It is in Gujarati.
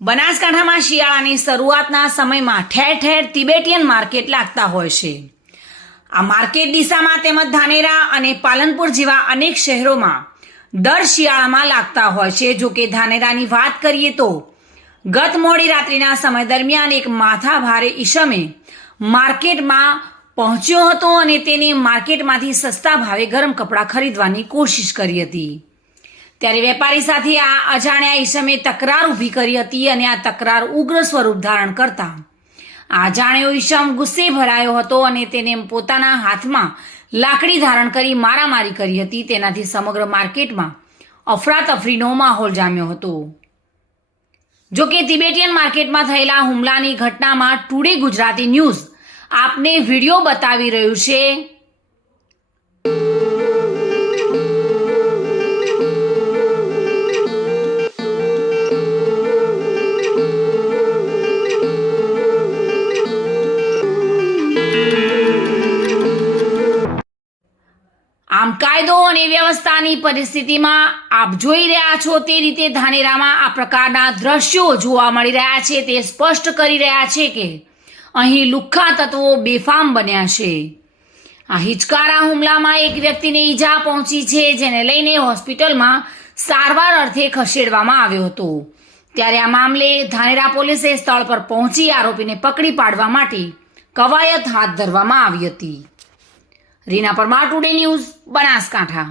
બનાસકાંઠામાં શિયાળાની શરૂઆતના સમયમાં ઠેર ઠેર તિબેટીયન માર્કેટ લાગતા હોય છે. આ માર્કેટ ડીસામાં તેમજ ધાનેરા અને પાલનપુર જેવા અનેક શહેરોમાં દર શિયાળામાં લાગતા હોય છે. જો કે ધાનેરાની વાત કરીએ તો ગત મોડી રાત્રિના સમય દરમિયાન એક માથા ભારે ઈસમે માર્કેટમાં પહોંચ્યો હતો અને તેને માર્કેટમાંથી સસ્તા ભાવે ગરમ કપડાં ખરીદવાની કોશિશ કરી હતી. ત્યારે વેપારી સાથે આ અજાણ્યા ઈસમે તકરાર ઊભી કરી હતી અને આ તકરાર ઉગ્ર સ્વરૂપ ધારણ કરતા આ અજાણ્યો ઈસમ ગુસ્સે ભરાયો હતો અને તેને પોતાના હાથમાં લાકડી ધારણ કરી મારામારી કરી હતી. તેનાથી સમગ્ર માર્કેટમાં અફરાતફરીનો માહોલ જામ્યો હતો. જો કે તિબેટીયન માર્કેટમાં થયેલા હુમલાની ઘટનામાં ટુડે ગુજરાતી ન્યૂઝ આપને વિડીયો બતાવી રહ્યું છે. આમ કાયદો અને વ્યવસ્થાની પરિસ્થિતિમાં આપ જોઈ રહ્યા છો તે રીતે ધાનેરામાં આ પ્રકારના દ્રશ્યો જોવા મળી રહ્યા છે. તે સ્પષ્ટ કરી રહ્યા છે કે અહીં લુખ્ખા તત્વો બેફામ બન્યા છે. આ હિચકારા હુમલામાં એક વ્યક્તિને ઈજા પહોંચી છે, જેને લઈને હોસ્પિટલમાં સારવાર અર્થે ખસેડવામાં આવ્યો હતો. ત્યારે આ મામલે ધાનેરા પોલીસે સ્થળ પર પહોંચી આરોપીને પકડી પાડવા માટે કવાયત હાથ ધરવામાં આવી હતી. Reena Parmar, Today News, Banaskantha.